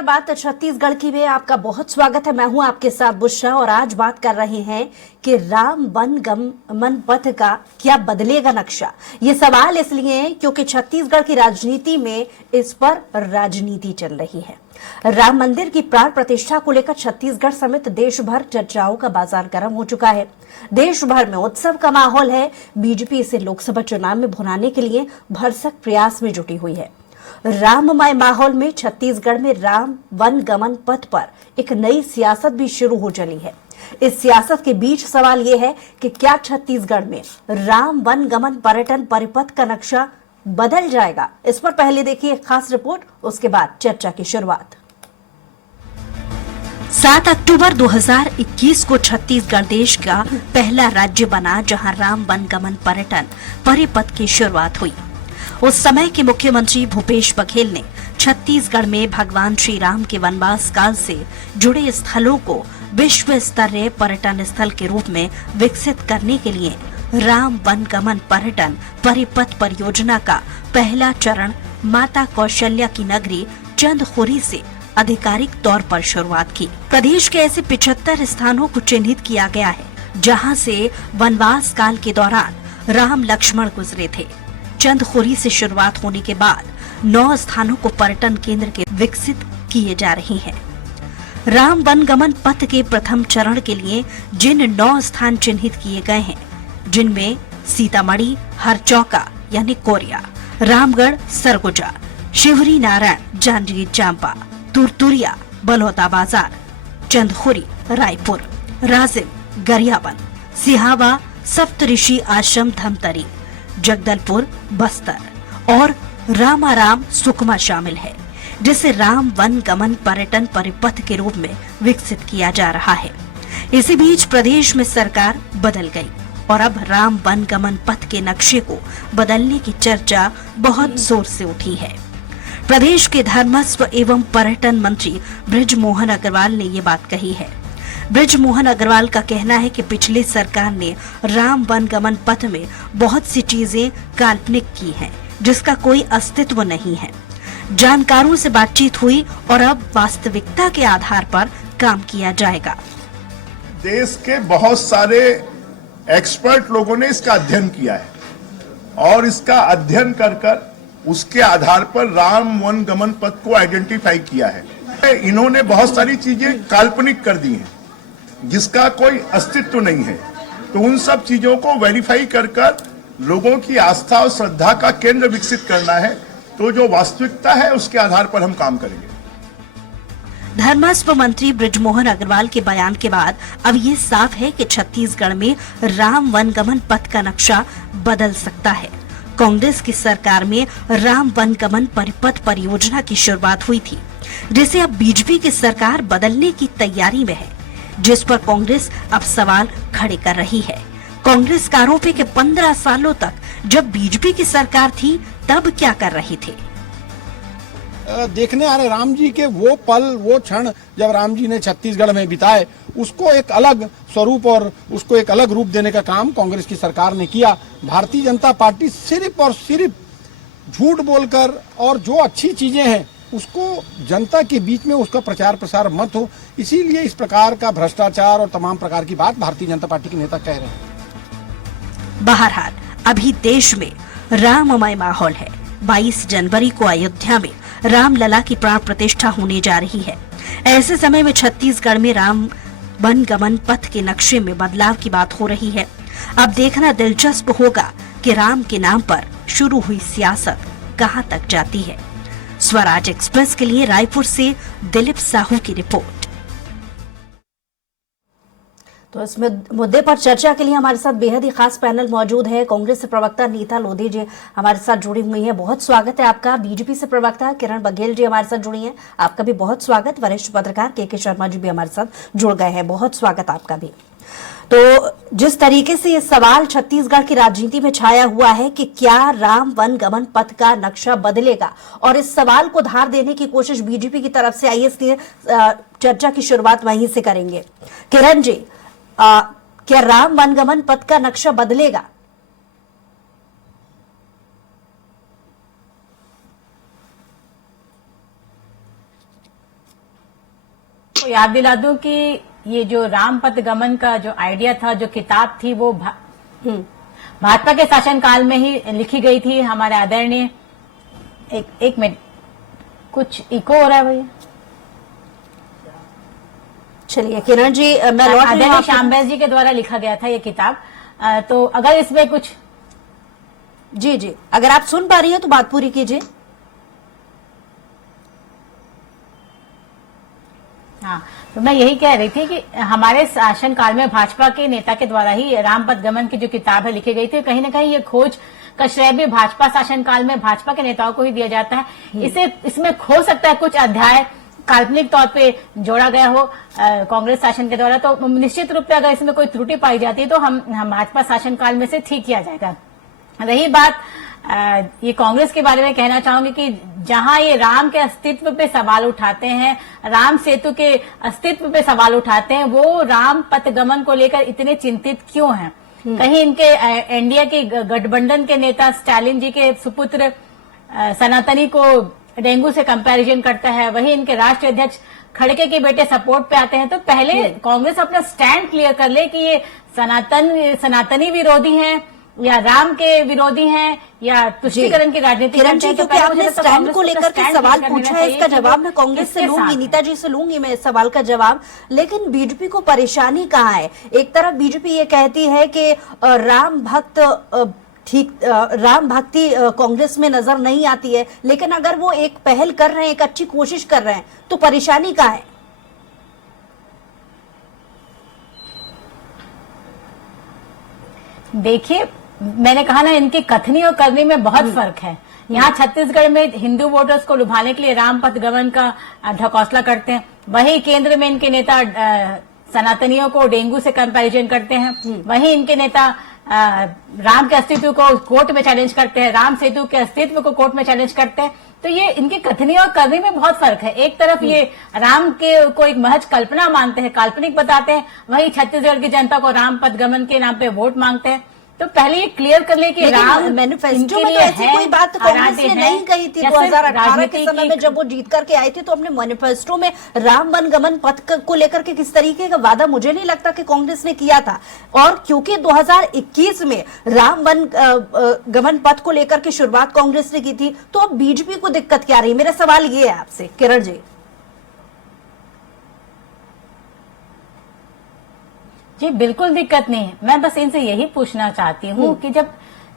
नमस्कार। बात छत्तीसगढ़ की में आपका बहुत स्वागत है। मैं हूं आपके साथ बुशरा और आज बात कर रहे हैं कि राम वन गमन पथ का क्या बदलेगा नक्शा। ये सवाल इसलिए है क्योंकि छत्तीसगढ़ की राजनीति में इस पर राजनीति चल रही है। राम मंदिर की प्राण प्रतिष्ठा को लेकर छत्तीसगढ़ समेत देश भर चर्चाओं का बाजार गर्म हो चुका है। देश भर में उत्सव का माहौल है। बीजेपी इसे लोकसभा चुनाव में भुनाने के लिए भरसक प्रयास में जुटी हुई है। राममय माहौल में छत्तीसगढ़ में राम वन गमन पथ पर एक नई सियासत भी शुरू हो चली है। इस सियासत के बीच सवाल यह है कि क्या छत्तीसगढ़ में राम वन गमन पर्यटन परिपथ का नक्शा बदल जाएगा। इस पर पहले देखिए एक खास रिपोर्ट, उसके बाद चर्चा की शुरुआत। 7 अक्टूबर 2021 को छत्तीसगढ़ देश का पहला राज्य बना जहां राम वन गमन पर्यटन परिपथ की शुरुआत हुई। उस समय के मुख्यमंत्री भूपेश बघेल ने छत्तीसगढ़ में भगवान श्री राम के वनवास काल से जुड़े स्थलों को विश्व स्तरीय पर्यटन स्थल के रूप में विकसित करने के लिए राम वन गमन पर्यटन परिपथ परियोजना का पहला चरण माता कौशल्या की नगरी चंदखुरी से आधिकारिक तौर पर शुरुआत की। प्रदेश के ऐसे 75 स्थानों को चिन्हित किया गया है जहां से वनवास काल के दौरान राम लक्ष्मण गुजरे थे। चंदखुरी से शुरुआत होने के बाद 9 स्थानों को पर्यटन केंद्र के विकसित किए जा रहे हैं। राम वन गमन पथ के प्रथम चरण के लिए जिन 9 स्थान चिन्हित किए गए हैं, जिनमें सीतामढ़ी हरचौका यानी कोरिया, रामगढ़ सरगुजा, शिवरी नारायण जांजगीर चांपा, तुरतुरिया बलौदा बाजार, चंदखुरी रायपुर, राजिम गरियाबंद, सिहावा सप्तऋषि आश्रम धमतरी, जगदलपुर बस्तर और रामाराम सुकमा शामिल है, जिसे राम वन गमन पर्यटन परिपथ के रूप में विकसित किया जा रहा है। इसी बीच प्रदेश में सरकार बदल गई और अब राम वन गमन पथ के नक्शे को बदलने की चर्चा बहुत जोर से उठी है। प्रदेश के धर्मस्व एवं पर्यटन मंत्री बृजमोहन अग्रवाल ने ये बात कही है। बृजमोहन अग्रवाल का कहना है कि पिछली सरकार ने राम वन गमन पथ में बहुत सी चीजें काल्पनिक की हैं, जिसका कोई अस्तित्व नहीं है। जानकारों से बातचीत हुई और अब वास्तविकता के आधार पर काम किया जाएगा। देश के बहुत सारे एक्सपर्ट लोगों ने इसका अध्ययन किया है और इसका अध्ययन कर उसके आधार पर राम वन गमन पथ को आइडेंटिफाई किया है। इन्होंने बहुत सारी चीजें काल्पनिक कर दी हैं जिसका कोई अस्तित्व नहीं है, तो उन सब चीजों को वेरीफाई कर लोगों की आस्था और श्रद्धा का केंद्र विकसित करना है। तो जो वास्तविकता है उसके आधार पर हम काम करेंगे। धर्मस्व मंत्री बृजमोहन अग्रवाल के बयान के बाद अब ये साफ है कि छत्तीसगढ़ में राम वन गमन पथ का नक्शा बदल सकता है। कांग्रेस की सरकार में राम वन गमन परिपथ परियोजना की शुरुआत हुई थी, जिसे अब बीजेपी की सरकार बदलने की तैयारी में है, जिस पर कांग्रेस अब सवाल खड़े कर रही है। कांग्रेस का आरोप है कि 15 सालों तक जब बीजेपी की सरकार थी तब क्या कर रही थी। देखने आ रहे राम जी के वो पल, वो क्षण जब राम जी ने छत्तीसगढ़ में बिताए, उसको एक अलग स्वरूप और उसको एक अलग रूप देने का काम कांग्रेस की सरकार ने किया। भारतीय जनता पार्टी सिर्फ और सिर्फ झूठ बोलकर और जो अच्छी चीजें हैं उसको जनता के बीच में उसका प्रचार प्रसार मत हो, इसीलिए इस प्रकार का भ्रष्टाचार और तमाम प्रकार की बात भारतीय जनता पार्टी के नेता कह रहे हैं। बहरहाल अभी देश में राममय माहौल है। 22 जनवरी को अयोध्या में रामलला की प्राण प्रतिष्ठा होने जा रही है। ऐसे समय में छत्तीसगढ़ में राम वन गमन पथ के नक्शे में बदलाव की बात हो रही है। अब देखना दिलचस्प होगा कि राम के नाम पर शुरू हुई सियासत कहां तक जाती है। स्वराज एक्सप्रेस के लिए रायपुर से दिलीप साहू की रिपोर्ट। तो इस मुद्दे पर चर्चा के लिए हमारे साथ बेहद ही खास पैनल मौजूद है। कांग्रेस से प्रवक्ता नीता लोधी जी हमारे साथ जुड़ी हुई हैं, बहुत स्वागत है आपका। बीजेपी से प्रवक्ता किरण बघेल जी हमारे साथ जुड़ी हैं, आपका भी बहुत स्वागत। वरिष्ठ पत्रकार के शर्मा जी भी हमारे साथ जुड़ गए हैं, बहुत स्वागत आपका भी। तो जिस तरीके से ये सवाल छत्तीसगढ़ की राजनीति में छाया हुआ है कि क्या राम वन गमन पथ का नक्शा बदलेगा, और इस सवाल को धार देने की कोशिश बीजेपी की तरफ से आई है, इसलिए चर्चा की शुरुआत वहीं से करेंगे। किरण जी, क्या राम वन गमन पथ का नक्शा बदलेगा? याद दिला दूं कि ये जो राम पथ गमन का जो आइडिया था, जो किताब थी, वो भाजपा के शासनकाल में ही लिखी गई थी। हमारे आदरणीय एक मिनट, कुछ इको हो रहा है भैया। चलिए किरण जी, मैं लौट रही हूं। श्यामबैस जी के द्वारा लिखा गया था ये किताब। तो अगर इसमें कुछ जी, अगर आप सुन पा रही हैं तो बात पूरी कीजिए। हाँ, तो मैं यही कह रही थी कि हमारे शासनकाल में भाजपा के नेता के द्वारा ही रामपथ गमन की जो किताब है लिखी गई थी। कहीं ना कहीं ये खोज का श्रेय भी भाजपा शासनकाल में भाजपा के नेताओं को ही दिया जाता है। इसमें हो सकता है कुछ अध्याय काल्पनिक तौर पे जोड़ा गया हो कांग्रेस शासन के द्वारा, तो निश्चित रूप से अगर इसमें कोई त्रुटि पाई जाती है तो हम भाजपा शासनकाल में से ठीक किया जाएगा। रही बात ये कांग्रेस के बारे में कहना चाहूंगी कि जहां ये राम के अस्तित्व पे सवाल उठाते हैं, राम सेतु के अस्तित्व पे सवाल उठाते हैं, वो राम पथ गमन को लेकर इतने चिंतित क्यों हैं? कहीं इनके एनडीए के गठबंधन के नेता स्टालिन जी के सुपुत्र सनातनी को डेंगू से कंपैरिजन करता है, वही इनके राष्ट्रीय अध्यक्ष खड़गे के बेटे सपोर्ट पे आते हैं। तो पहले कांग्रेस अपना स्टैंड क्लियर कर ले कि ये सनातनी विरोधी हैं या राम के विरोधी हैं या तुष्टीकरण की राजनीति करते हैं। क्योंकि आपने स्टैंड को लेकर के सवाल पूछा है, इसका जवाब मैं कांग्रेस से लूंगी, नीता जी से लूंगी मैं इस सवाल का जवाब। लेकिन बीजेपी को परेशानी कहाँ है? एक तरफ बीजेपी ये कहती है कि राम भक्ति कांग्रेस में नजर नहीं आती है, लेकिन अगर वो एक पहल कर रहे हैं, एक अच्छी कोशिश कर रहे हैं, तो परेशानी कहाँ है? देखिए, मैंने कहा ना, इनकी कथनी और करनी में बहुत फर्क है। यहाँ छत्तीसगढ़ में हिंदू वोटर्स को लुभाने के लिए राम पथ गमन का ढकोसला करते हैं, वही केंद्र में इनके नेता सनातनियों को डेंगू से कंपैरिजन करते हैं, वही इनके नेता राम के अस्तित्व को कोर्ट में चैलेंज करते हैं, राम सेतु के अस्तित्व को कोर्ट में चैलेंज करते हैं। तो ये इनकी कथनी और करनी में बहुत फर्क है। एक तरफ ये राम के को एक महज कल्पना मानते हैं, काल्पनिक बताते हैं, वहीं छत्तीसगढ़ की जनता को राम पथ गमन के नाम पे वोट मांगते हैं। तो पहले ये क्लियर कर ले कि राम मैनिफेस्टो में तो ऐसी कोई बात कांग्रेस ने नहीं कही थी। 2018 के समय में जब वो जीत करके आई थी तो अपने मैनिफेस्टो में राम वन गमन पथ को लेकर के किस तरीके का वादा मुझे नहीं लगता कि कांग्रेस ने किया था। और क्योंकि 2021 में राम वन गमन पथ को लेकर के शुरुआत कांग्रेस ने की थी, तो अब बीजेपी को दिक्कत क्या रही? मेरा सवाल ये है आपसे किरण जी। जी बिल्कुल दिक्कत नहीं है। मैं बस इनसे यही पूछना चाहती हूँ कि जब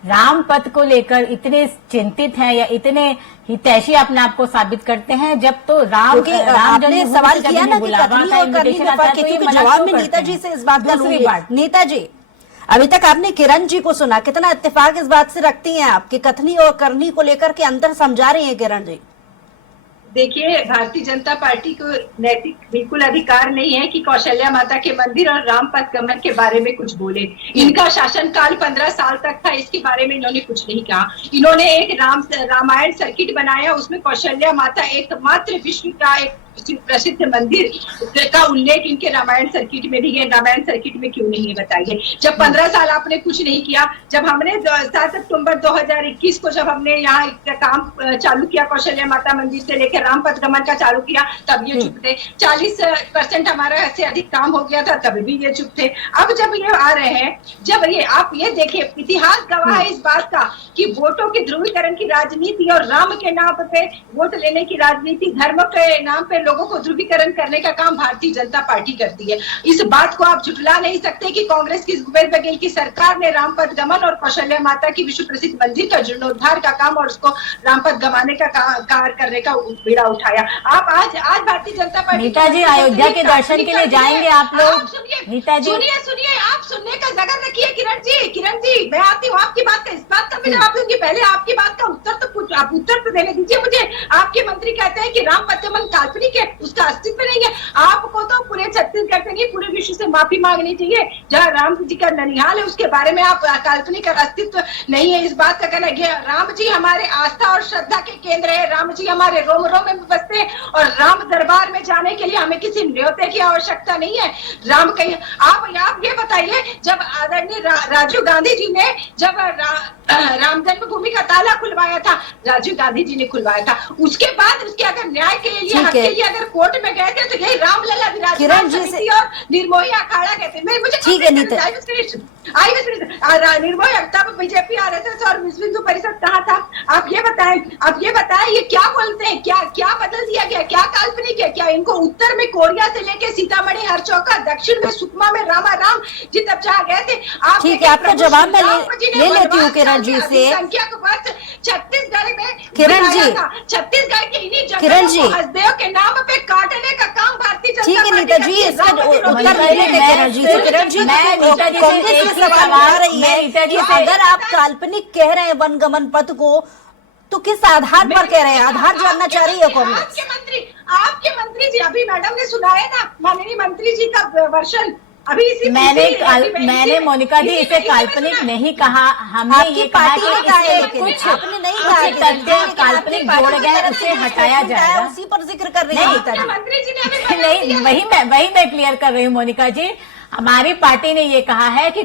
राम पथ को लेकर इतने चिंतित हैं या इतने हितैषी अपने आप को साबित करते हैं, जब तो राम आपने सवाल किया ना कि कथनी और करनी में फर्क है, क्योंकि जवाब में नीता जी से इस बात का लूंगी। नीता जी, अभी तक आपने किरण जी को सुना, कितना इत्तेफाक इस बात से रखती हैं आप कि कथनी और करनी को लेकर के अंतर समझा रही हैं किरण जी? देखिए, भारतीय जनता पार्टी को नैतिक बिल्कुल अधिकार नहीं है कि कौशल्या माता के मंदिर और राम पथ गमन के बारे में कुछ बोले। इनका शासनकाल 15 साल तक था, इसके बारे में इन्होंने कुछ नहीं कहा। इन्होंने एक रामायण सर्किट बनाया, उसमें कौशल्या माता एकमात्र विश्व का एक प्रसिद्ध मंदिर का उल्लेख इनके रामायण सर्किट में नहीं है। रामायण सर्किट में क्यों नहीं है बताइए? जब 15 साल आपने कुछ नहीं किया, जब हमने 7 अक्टूबर 2021 को जब हमने यहाँ काम चालू किया कौशल्या माता मंदिर से लेकर राम पथ गमन का चालू किया, तब ये चुप थे। 40% हमारा से अधिक काम हो गया था, तब भी ये चुप थे। अब जब ये आ रहे हैं, जब ये आप ये देखिए, इतिहास गवाह है इस बात का कि वोटों की ध्रुवीकरण की राजनीति और राम के नाम पे वोट लेने की राजनीति, धर्म के नाम पे लोगों को ध्रुवीकरण करने का काम भारतीय जनता पार्टी करती है। इस बात को आप झुठला नहीं सकते कि कांग्रेस की भूपेश बघेल की सरकार ने राम पथ गमन और कौशल्या माता की विश्व प्रसिद्ध मंदिर का जीर्णोद्धार का काम और उसको राम पथ गमाने का कार्य करने का बीड़ा उठाया। आप आज भारतीय जनता पार्टी नीता जी अयोध्या के दर्शन के लिए जाएंगे आप लोग? नीता जी सुनिए, आप सुनने का जगह रखिए। किरण जी मैं आती हूँ आपकी बात का, इस बात का मैं जवाब दूंगी। पहले आपकी बात का उत्तर तो देने दीजिए मुझे। आपके मंत्री कहते हैं कि राम पथ गमन काल्पनिक है, उसका अस्तित्व नहीं है। आपको तो पूरे छत्तीसगढ़ से नहीं, पूरे विश्व से माफी मांगनी चाहिए। जहाँ राम जी का ननिहाल है उसके बारे में आप काल्पनिक अस्तित्व नहीं है, इस बात का कहना है। राम जी हमारे आस्था और श्रद्धा के केंद्र है, राम जी हमारे रोम रोम में बसते हैं और राम दरबार में जाने के लिए हमें किसी न्योते की आवश्यकता नहीं है। राम कहीं आप ये बताइए, जब आदरणीय राजीव गांधी जी ने जब राम जन्मभूमि का ताला खुलवाया था, राजीव गांधी जी ने खुलवाया था। उसके बाद उसके अगर न्याय के लिए, हक के लिए अगर कोर्ट में गए थे तो यही रामलला विरासत समिति और निर्मोही अखाड़ा कहते हैं। मुझे ठीक है नीता, निर्मोही तब बीजेपी आरएसएस और विश्व हिंदू परिषद कहाँ था? आप ये बताएं ये क्या बोलते हैं, क्या बदल दिया गया, क्या काल्पनिक है? क्या इनको उत्तर में कोरिया से लेके सीतामढ़ी हर चौका, दक्षिण में सुकमा में राम जी तब जहाँ गए थे। ठीक है, आपका जवाब मैं ले लेती हूँ किरण जी से। संख्या को बस छत्तीसगढ़ में किरण जी, छत्तीसगढ़ के इन्हीं किरण जी, जगहों को हसदेव के नाम पे काटने का काम भारतीय जनता ठीक है नीता जी, इसका उत्तर मिलेगा किरण जी से। किरण जी, कांग्रेस में सवाल आ रही है कि अगर आप काल्पनिक कह रहे हैं वनगमन पथ को, तो किस आधार पर कह रहे हैं? आधार जानना चाह रही है कांग्रेस। आपके मंत्री जी, अभी मैडम ने सुनाया ना माननीय मंत्री जी का वर्षन, अभी इसी मैंने मोनिका जी इसे काल्पनिक नहीं कहा। हमने ये कहा कि इससे कुछ तथ्य काल्पनिक जोड़ गए, उसे हटाया जाएगा। उसी पर जिक्र कर रही है मंत्री जी ने नहीं, वही मैं क्लियर कर रही हूँ मोनिका जी। हमारी पार्टी ने ये कहा है कि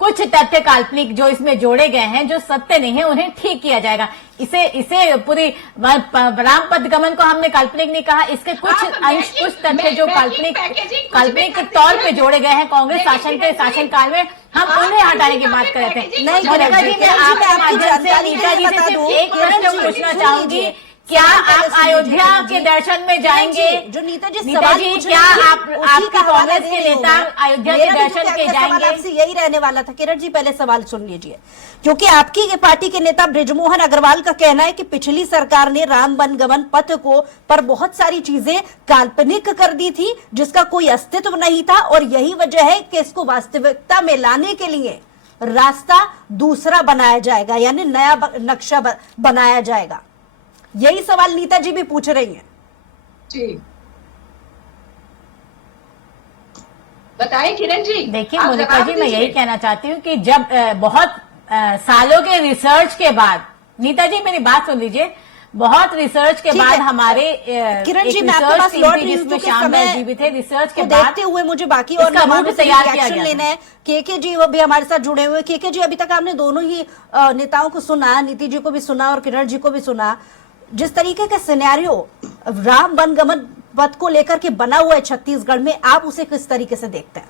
कुछ तथ्य काल्पनिक जो इसमें जोड़े गए हैं, जो सत्य नहीं है, उन्हें ठीक किया जाएगा। इसे पूरी राम पथ गमन को हमने काल्पनिक नहीं कहा। इसके कुछ अंश, कुछ तथ्य जो काल्पनिक के तौर पे जोड़े गए हैं कांग्रेस शासन के शासनकाल में, हम उन्हें हटाने की बात कर रहे थे। नहीं मोनिका जी, मैं आपके माध्यम से नीता जी से सिर्फ एक प्रश्न पूछना चाहूंगी, क्या आप अयोध्या के दर्शन में जाएंगे? जो नीता जी क्या आपके कांग्रेस के नेता अयोध्या के दर्शन के जाएंगे? आपसे यही रहने वाला था। किरण जी, पहले सवाल सुन लीजिए, क्योंकि आपकी पार्टी के नेता बृजमोहन अग्रवाल का कहना है कि पिछली सरकार ने राम वनगमन पथ को पर बहुत सारी चीजें काल्पनिक कर दी थी, जिसका कोई अस्तित्व नहीं था, और यही वजह है कि इसको वास्तविकता में लाने के लिए रास्ता दूसरा बनाया जाएगा, यानी नया नक्शा बनाया जाएगा। यही सवाल नीता जी भी पूछ रही हैं। जी बताएं किरण जी। देखिए मोनिका जी, मैं यही कहना चाहती हूँ कि जब बहुत सालों के रिसर्च के बाद, नीता जी मेरी बात सुन लीजिए, बहुत रिसर्च के बाद हमारे किरण जी, मैं आपके पास लौट रही हूँ, क्योंकि समय भी थे रिसर्च के देखते हुए मुझे बाकी और रिएक्शन लेना है। केके जी वो भी हमारे साथ जुड़े हुए। केके जी, अभी तक आपने दोनों ही नेताओं को सुना, नीति जी को भी सुना और किरण जी को भी सुना। जिस तरीके का सिनेरियो राम वनगमन पथ को लेकर के बना हुआ है छत्तीसगढ़ में, आप उसे किस तरीके से देखते हैं?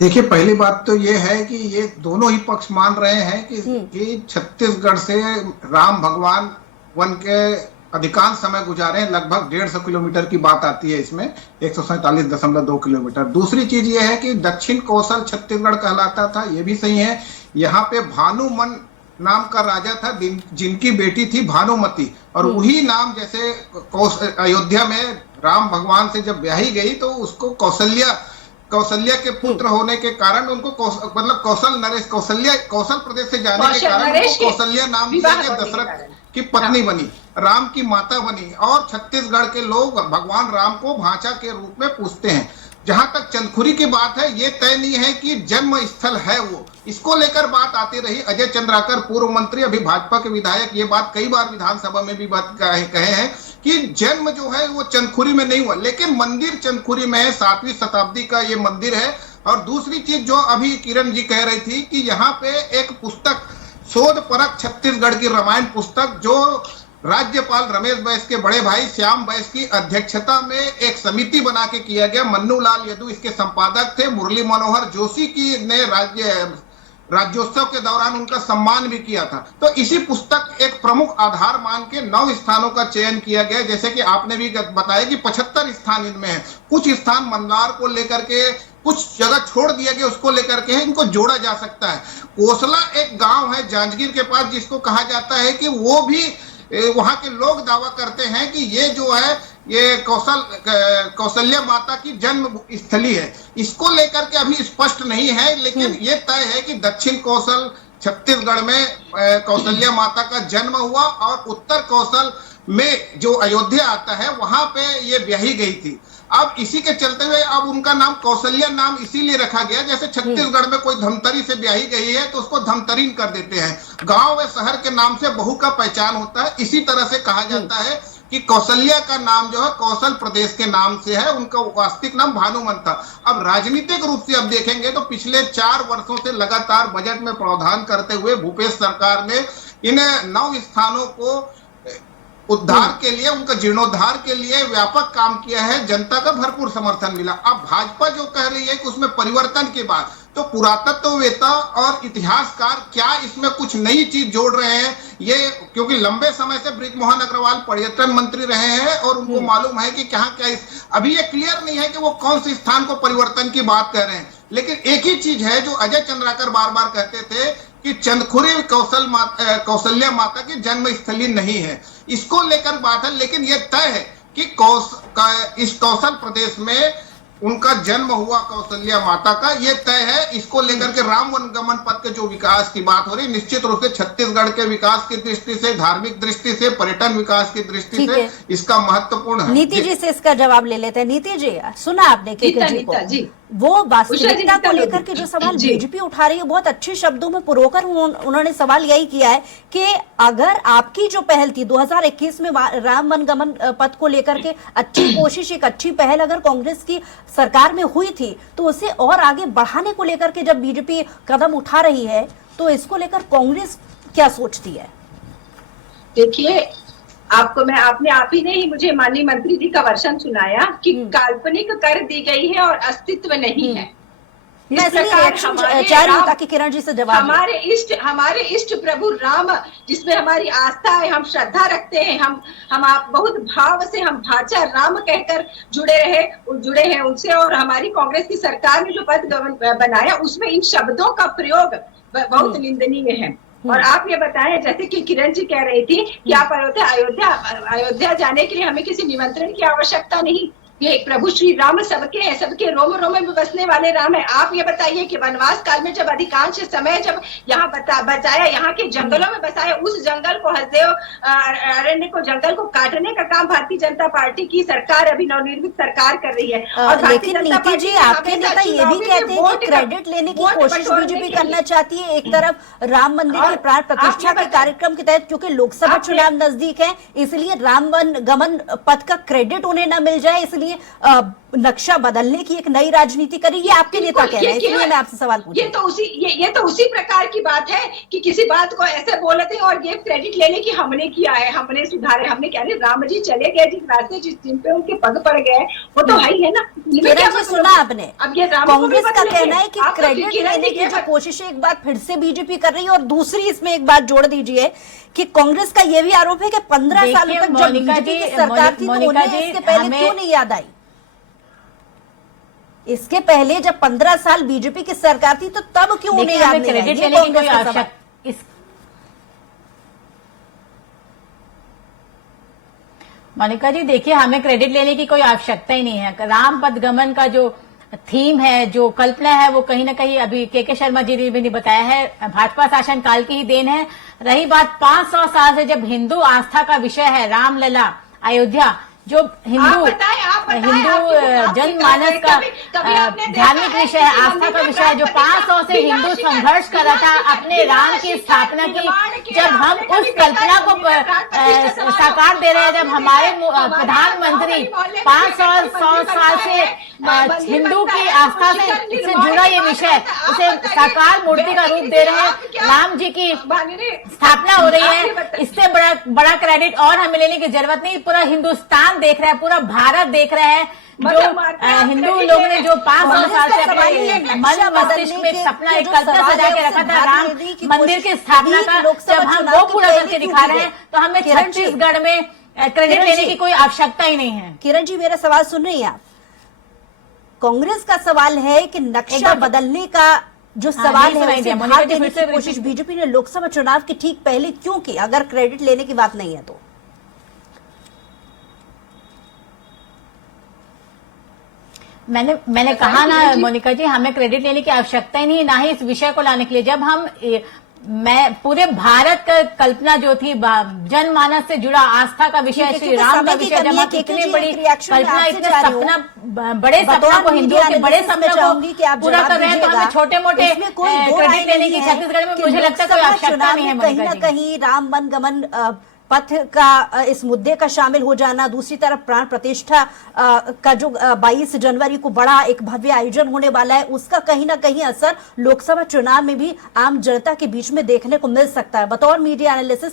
देखिए, पहली बात तो ये है कि ये दोनों ही पक्ष मान रहे हैं कि छत्तीसगढ़ से राम भगवान वन के अधिकांश समय गुजारे हैं। लगभग 150 किलोमीटर की बात आती है इसमें, 147.2 किलोमीटर। दूसरी चीज ये है कि दक्षिण कौशल छत्तीसगढ़ कहलाता था, ये भी सही है। यहाँ पे भानुमन नाम का राजा था, जिनकी बेटी थी भानुमती, और वही नाम जैसे अयोध्या में राम भगवान से जब ब्याही गई तो उसको कौशल्या के पुत्र होने के कारण उनको कौशल प्रदेश से जाने के कारण उनको कौशल्या नाम दिया गया। दशरथ की पत्नी बनी, राम की माता बनी, और छत्तीसगढ़ के लोग भगवान राम को भांचा के रूप में पूजते हैं। जहां तक चंदखुरी की बात है, ये तय नहीं है कि जन्म स्थल है वो, इसको लेकर बात आती रही। अजय चंद्राकर पूर्व मंत्री, अभी भाजपा के विधायक, ये बात कई बार विधानसभा में भी बात कहे हैं कि जन्म जो है वो चंदखुरी में नहीं हुआ, लेकिन मंदिर चंदखुरी में है। 7वीं शताब्दी का ये मंदिर है। और दूसरी चीज जो अभी किरण जी कह रही थी कि यहाँ पे एक पुस्तक, शोध परक छत्तीसगढ़ की रामायण पुस्तक, जो राज्यपाल रमेश बैस के बड़े भाई श्याम बैस की अध्यक्षता में एक समिति बना के किया गया। मन्नू लाल यदु इसके संपादक थे। मुरली मनोहर जोशी की ने राज्योत्सव के दौरान उनका सम्मान भी किया था। तो इसी पुस्तक एक प्रमुख आधार मान के 9 स्थानों का चयन किया गया। जैसे कि आपने भी बताया कि 75 स्थान इनमें है। कुछ स्थान मल्लार को लेकर के, कुछ जगह छोड़ दिया गया उसको लेकर के, इनको जोड़ा जा सकता है। कोसला एक गांव है जांजगीर के पास, जिसको कहा जाता है कि वो भी, वहां के लोग दावा करते हैं कि ये जो है ये कौशल्या माता की जन्म स्थली है। इसको लेकर के अभी स्पष्ट नहीं है, लेकिन ये तय है कि दक्षिण कौशल छत्तीसगढ़ में कौशल्या माता का जन्म हुआ, और उत्तर कौशल में जो अयोध्या आता है वहां पे ये ब्याही गई थी। अब इसी के चलते हुए अब उनका नाम कौशल्या नाम इसीलिए रखा गया, जैसे छत्तीसगढ़ में कोई धमतरी से ब्याही गई है तो उसको धमतरीन कर देते हैं। गांव व शहर के नाम से बहू का पहचान होता है। इसी तरह से कहा जाता है कि कौशल्या का नाम जो है कौशल प्रदेश के नाम से है, उनका वास्तविक नाम भानुमन था। अब राजनीतिक रूप से अब देखेंगे तो पिछले 4 वर्षों से लगातार बजट में प्रावधान करते हुए भूपेश सरकार ने इन 9 स्थानों को उद्धार के लिए, उनका जीर्णोद्धार के लिए व्यापक काम किया है। जनता का भरपूर समर्थन मिला। अब भाजपा जो कह रही है कि उसमें परिवर्तन की बात, तो पुरातत्ववेत्ता और इतिहासकार क्या इसमें कुछ नई चीज जोड़ रहे हैं ये, क्योंकि लंबे समय से बृजमोहन अग्रवाल पर्यटन मंत्री रहे हैं और उनको मालूम है कि क्या क्या अभी ये क्लियर नहीं है कि वो कौन से स्थान को परिवर्तन की बात कर रहे हैं। लेकिन एक ही चीज है जो अजय चंद्राकर बार बार कहते थे कि चंदखुरी कौशल्या माता की जन्म स्थली नहीं है, इसको लेकर बात है। लेकिन यह तय है कि इस कौशल प्रदेश में उनका जन्म हुआ, कौशल्या माता का, ये तय है। इसको लेकर के राम वनगमन पथ के जो विकास की बात हो रही, निश्चित रूप से छत्तीसगढ़ के विकास की दृष्टि से, धार्मिक दृष्टि से, पर्यटन विकास की दृष्टि से इसका महत्वपूर्ण है। नीति जी से इसका जवाब ले लेते हैं। नीति जी, सुना आपने जी वो वास्तविकता को लेकर के जो सवाल बीजेपी उठा रही है, बहुत अच्छे शब्दों में पुरोकर उन्होंने सवाल यही किया है कि अगर आपकी जो पहल थी 2021 में राम वनगमन पथ को लेकर के अच्छी कोशिश, एक अच्छी पहल अगर कांग्रेस की सरकार में हुई थी, तो उसे और आगे बढ़ाने को लेकर के जब बीजेपी कदम उठा रही है, तो इसको लेकर कांग्रेस क्या सोचती है? देखिए, आपने आप ही ने ही मुझे माननीय मंत्री जी का वर्षन सुनाया कि काल्पनिक कर दी गई है और अस्तित्व नहीं है। इस प्रकार ताकि किरण जी से जवाब, हमारे इष्ट प्रभु राम, जिसमें हमारी आस्था है, हम श्रद्धा रखते हैं, हम आप बहुत भाव से हम ढांचा राम कहकर जुड़े हैं उनसे। और हमारी कांग्रेस की सरकार ने जो पद बनाया उसमें इन शब्दों का प्रयोग बहुत निंदनीय है। और आप ये बताएं, जैसे कि किरण जी कह रही थी कि आप अयोध्या जाने के लिए हमें किसी निमंत्रण की आवश्यकता नहीं, ये प्रभु श्री राम सबके हैं, सबके रोम रोम में बसने वाले राम है। आप ये बताइए कि वनवास काल में जब अधिकांश समय जब यहाँ बचाया, यहाँ के जंगलों में बसाया, उस जंगल को हसदेव अरण्य को, जंगल को काटने का काम भारतीय जनता पार्टी की सरकार, अभी नवनिर्मित सरकार कर रही है। और लेकिन नीति जी, आपके नेता ये भी कहते हैं कि क्रेडिट लेने की कोशिश बीजेपी करना चाहती है। एक तरफ राम मंदिर की प्राण प्रतिष्ठा के कार्यक्रम के तहत, क्योंकि लोकसभा चुनाव नजदीक है, इसलिए राम वनगमन पथ का क्रेडिट उन्हें न मिल जाए, इसलिए नक्शा बदलने की एक नई राजनीति करी। ये आपके नेता कह रहे हैं, इसलिए मैं आपसे सवाल पूछ, ये तो उसी प्रकार की बात है कि किसी बात को ऐसे बोलते हैं और ये क्रेडिट लेने की हमने किया है, हमने सुधारे, हमने क्या नहीं, राम जी चले गए जिस रास्ते जिन पे उनके पग पड़ गए, वो तो है ही है ना। सुना आपने, अब ये कांग्रेस का कहना है कि क्रेडिट लेने की जो कोशिश एक बार फिर से बीजेपी कर रही है, और दूसरी इसमें एक बात जोड़ दीजिए कि कांग्रेस का यह भी आरोप है कि 15 साल तक जब बीजेपी की सरकार थी तो उन्हें इसके पहले क्यों नहीं याद आई? इसके पहले जब 15 साल बीजेपी की सरकार थी तो तब क्यों उन्हें याद नहीं आई? ये कांग्रेस का सवाल। मोनिका जी, देखिए, हमें क्रेडिट लेने की कोई आवश्यकता ही नहीं है। राम पदगमन का जो थीम है, जो कल्पना है, वो कहीं ना कहीं अभी के शर्मा जी ने भी बताया है, भाजपा शासन काल की ही देन है। रही बात 500 साल से जब हिंदू आस्था का विषय है रामलला अयोध्या, जो हिंदू जनमानस का धार्मिक विषय है, आस्था का विषय है, जो 500 से हिंदू संघर्ष कर रहा था अपने राम की स्थापना की। जब हम उस कल्पना को साकार दे रहे हैं, जब हमारे प्रधानमंत्री 500 साल से हिंदू की आस्था से जुड़ा ये विषय, उसे साकार मूर्ति का रूप दे रहे हैं, राम जी की स्थापना हो रही है, इससे बड़ा क्रेडिट और हमें लेने की जरूरत नहीं। पूरा हिंदुस्तान देख रहा है, पूरा भारत देख रहा है, जो हिंदू लोगों ने जो 500 साल से अपने मन मस्तिष्क में सपना, एक कल्पना सजा के रखा था राम मंदिर की स्थापना का, जब हम वो पूरा करके दिखा रहे हैं, तो हमें छत्तीसगढ़ में क्रेडिट लेने की कोई आवश्यकता ही नहीं है। किरण जी, मेरा सवाल सुन रही हैं आप? कांग्रेस का सवाल है कि नक्शा बदलने का जो सवाल है, उसे भाग देने की कोशिश बीजेपी ने लोकसभा चुनाव के ठीक पहले क्यों की, अगर क्रेडिट लेने की बात नहीं है तो? मैंने कहा ना मोनिका जी, हमें क्रेडिट लेने की आवश्यकता ही नहीं, ना ही इस विषय को लाने के लिए। जब हम पूरे भारत का कल्पना जो थी, जनमानस से जुड़ा आस्था का विषय, श्री राम का विषय, जब हम इतनी बड़ी कल्पना, इतने सपना, बड़े सपना को, हिंदुओं के बड़े सपना को पूरा कर रहे हैं, तो हमें छोटे मोटे क्रेडिट लेने की छत्तीसगढ़ में मुझे लगता है कोई आवश्यकता नहीं है। कहीं ना कहीं राम वनगमन पथ का इस मुद्दे का शामिल हो जाना, दूसरी तरफ प्राण प्रतिष्ठा का जो 22 जनवरी को बड़ा एक भव्य आयोजन होने वाला है, उसका कहीं ना कहीं असर लोकसभा चुनाव में भी आम जनता के बीच में देखने को मिल सकता है। बतौर मीडिया एनालिसिस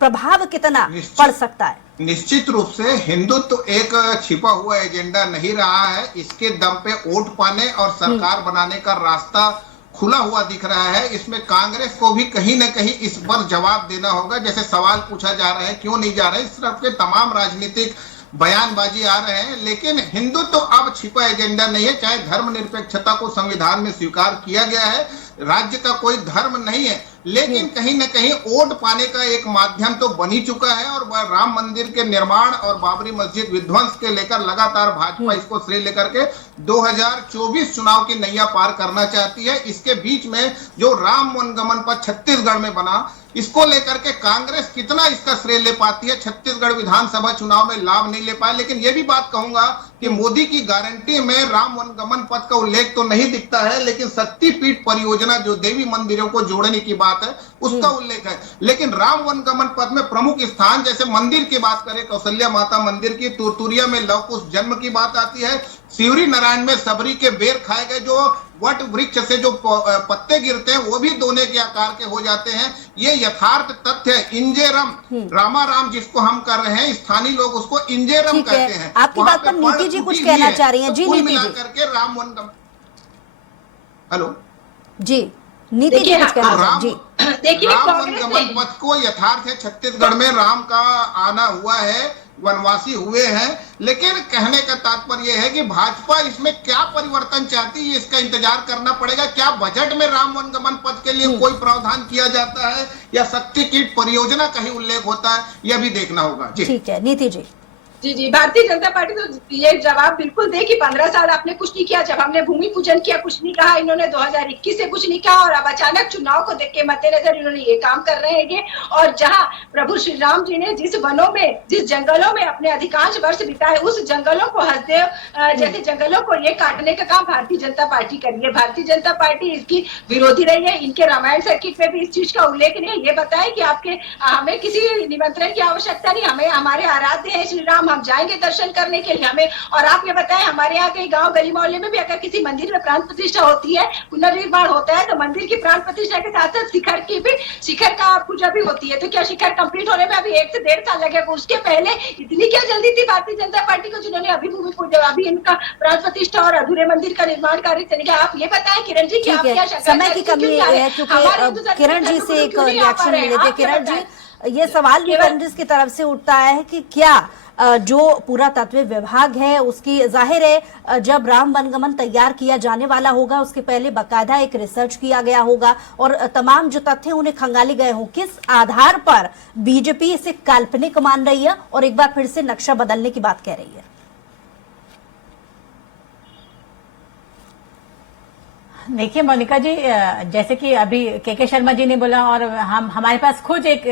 प्रभाव कितना पड़ सकता है? निश्चित रूप से हिंदुत्व एक छिपा हुआ एजेंडा नहीं रहा है। इसके दम पे वोट पाने और सरकार बनाने का रास्ता खुला हुआ दिख रहा है। इसमें कांग्रेस को भी कहीं ना कहीं इस पर जवाब देना होगा। जैसे सवाल पूछा जा रहा है क्यों नहीं जा रहे, इस तरफ के तमाम राजनीतिक बयानबाजी आ रहे हैं, लेकिन हिंदुत्व अब छिपा एजेंडा नहीं है। चाहे धर्मनिरपेक्षता को संविधान में स्वीकार किया गया है, राज्य का कोई धर्म नहीं है, लेकिन कहीं ना कहीं वोट पाने का एक माध्यम तो बन ही चुका है। और राम मंदिर के निर्माण और बाबरी मस्जिद विध्वंस के लेकर लगातार भाजपा इसको श्रेय लेकर के 2024 चुनाव की नैया पार करना चाहती है। इसके बीच में जो राम वनगमन पथ छत्तीसगढ़ में बना, इसको लेकर के कांग्रेस कितना इसका श्रेय ले पाती है। छत्तीसगढ़ विधानसभा चुनाव में लाभ नहीं ले पाए, लेकिन यह भी बात कहूंगा कि मोदी की गारंटी में राम वनगमन पथ का उल्लेख तो नहीं दिखता है, लेकिन शक्तिपीठ परियोजना जो देवी मंदिरों को जोड़ने की बात है उसका उल्लेख है। लेकिन राम वनगमन पथ में प्रमुख स्थान, जैसे मंदिर की बात करें, कौशल्या माता मंदिर की, तुरतुरिया में लव कुश जन्म की बात आती है, शिवरी नारायण में सबरी के बेर खाए गए, जो वट वृक्ष से जो पत्ते गिरते हैं वो भी दोने के आकार के हो जाते हैं। ये यथार्थ तथ्य है। इंजेरम रामाराम जिसको हम कर रहे हैं, स्थानीय लोग उसको इंजेरम कहते हैं। आपकी बात पर नीति जी कुछ कहना चाह रही हैं? जी नीति जी करके राम वनगमन, हेलो जी नीति जी कुछ कहना जी। देखिए, राम वनगमन पथ को यथार्थ है, छत्तीसगढ़ में राम का आना हुआ है, वनवासी हुए हैं, लेकिन कहने का तात्पर्य है कि भाजपा इसमें क्या परिवर्तन चाहती है, इसका इंतजार करना पड़ेगा। क्या बजट में राम वनगमन पथ के लिए कोई प्रावधान किया जाता है या शक्तिपीठ परियोजना का ही उल्लेख होता है, यह भी देखना होगा। जी ठीक है नीति जी। जी, भारतीय जनता पार्टी तो ये जवाब बिल्कुल दे कि 15 साल आपने कुछ नहीं किया। जब हमने भूमि पूजन किया कुछ नहीं कहा इन्होंने, 2021 से कुछ नहीं कहा, और अब अचानक चुनाव को देख के मद्देनजर इन्होंने ये काम कर रहे हैं ये। और जहां प्रभु श्री राम जी ने जिस वनों में, जिस जंगलों में अपने अधिकांश वर्ष बिताए, उस जंगलों को हसदेव जैसे जंगलों को ये काटने का काम भारतीय जनता पार्टी कर रही है। भारतीय जनता पार्टी इसकी विरोधी रही है। इनके रामायण सर्किट में भी इस चीज का उल्लेख नहीं है। ये बताए कि आपके हमें किसी निमंत्रण की आवश्यकता नहीं, हमें हमारे आराध्य है श्री राम, हम जाएंगे दर्शन करने के लिए हमें। और आप ये बताएं, हमारे यहाँ के गांव गली मोहल्ले में भी अगर किसी मंदिर में प्राण प्रतिष्ठा होती है, पुनर्निर्माण होता है, तो मंदिर की प्राण प्रतिष्ठा के साथ साथ शिखर की भी, शिखर का पूजा भी होती है। तो क्या शिखर कंप्लीट होने में अभी 1 से 1.5 साल लगेगा? उसके पहले इतनी क्या जल्दी थी भारतीय जनता पार्टी को, जिन्होंने अभी भूमि पूजन, अभी इनका प्राण प्रतिष्ठा और अधूरे मंदिर का निर्माण कार्य चलेगा? आप ये बताएं किरण जी, क्या समय की कमी है, क्योंकि किरण जी से एक रिएक्शन ले लेते हैं। किरण जी, ये सवाल भी कांग्रेस की तरफ से उठता है कि क्या जो पुरातत्व विभाग है उसकी, जाहिर है जब राम वनगमन तैयार किया जाने वाला होगा उसके पहले बाकायदा एक रिसर्च किया गया होगा और तमाम जो तथ्य उन्हें खंगाले गए हों, किस आधार पर बीजेपी इसे काल्पनिक मान रही है और एक बार फिर से नक्शा बदलने की बात कह रही है? देखिए मोनिका जी, जैसे कि अभी के शर्मा जी ने बोला और हम हमारे पास खुद एक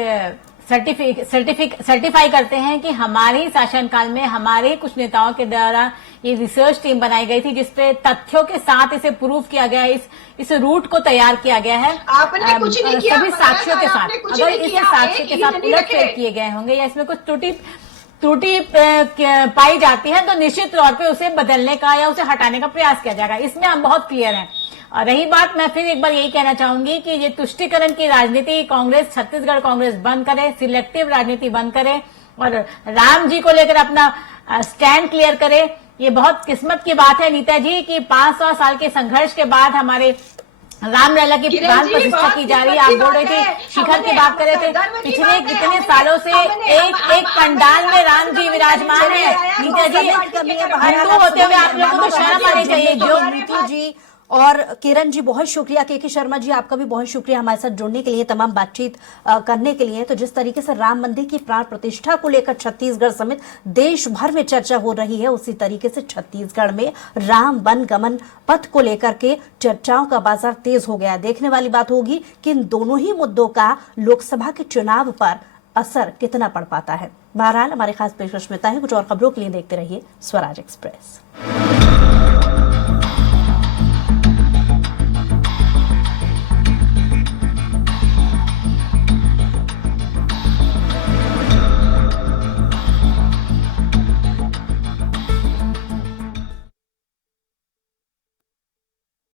सर्टिफाई करते हैं कि हमारे शासनकाल में हमारे कुछ नेताओं के द्वारा ये रिसर्च टीम बनाई गई थी जिसपे तथ्यों के साथ इसे प्रूव किया गया है, इस रूट को तैयार किया गया है आपने कुछ नहीं किया, सभी साक्ष्यों के साथ। अगर इस साक्ष्य के साथ उलटफेर किए गए होंगे या इसमें कुछ त्रुटि पाई जाती है तो निश्चित तौर पे उसे बदलने का या उसे हटाने का प्रयास किया जाएगा। इसमें हम बहुत क्लियर हैं। और रही बात, मैं फिर एक बार यही कहना चाहूंगी कि ये तुष्टिकरण की राजनीति कांग्रेस, छत्तीसगढ़ कांग्रेस बंद करे, सिलेक्टिव राजनीति बंद करे और राम जी को लेकर अपना स्टैंड क्लियर करे। ये बहुत किस्मत की बात है नीता जी कि 500 साल के संघर्ष के बाद हमारे रामलला की प्राण प्रतिष्ठा की जा रही है। आप बोल रहे थे, शिखर की बात कर रहे थे, पिछले कितने सालों से एक पंडाल में राम जी विराजमान है। नीता जी, हिंदू होते हुए आप लोगों को शर्म आनी चाहिए। जो नीति जी और किरण जी, बहुत शुक्रिया। के शर्मा जी, आपका भी बहुत शुक्रिया हमारे साथ जुड़ने के लिए, तमाम बातचीत करने के लिए। तो जिस तरीके से राम मंदिर की प्राण प्रतिष्ठा को लेकर छत्तीसगढ़ समेत देश भर में चर्चा हो रही है, उसी तरीके से छत्तीसगढ़ में राम वनगमन पथ को लेकर के चर्चाओं का बाजार तेज हो गया। देखने वाली बात होगी कि इन दोनों ही मुद्दों का लोकसभा के चुनाव पर असर कितना पड़ पाता है। बहरहाल हमारे खास पेशकश में है। कुछ और खबरों के लिए देखते रहिए स्वराज एक्सप्रेस।